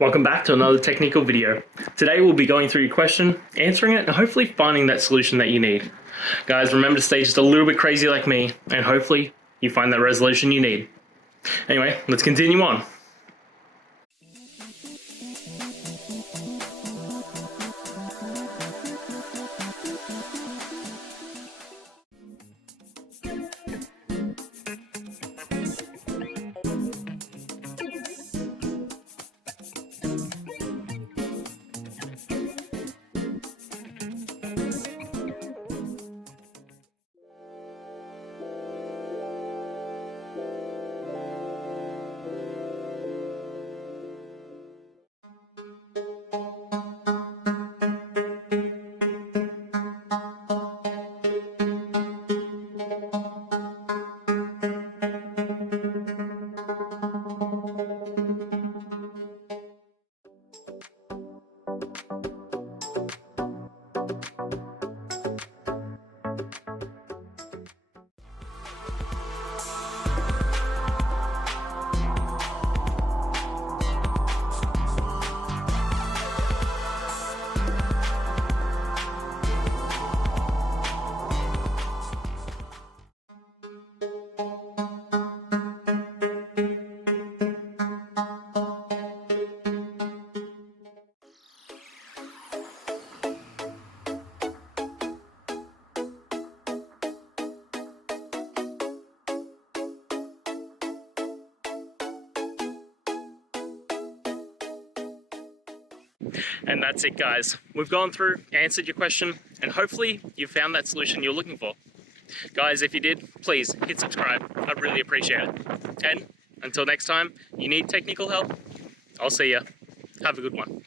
Welcome back to another technical video. Today we'll be going through your question, answering it, and hopefully finding that solution that you need. Guys, remember to stay just a little bit crazy like me, and hopefully you find that resolution you need. Anyway, let's continue on. And that's it, guys. We've gone through, answered your question, and hopefully you found that solution you're looking for. Guys, if you did, please hit subscribe. I'd really appreciate it. And until next time, you need technical help, I'll see ya. Have a good one.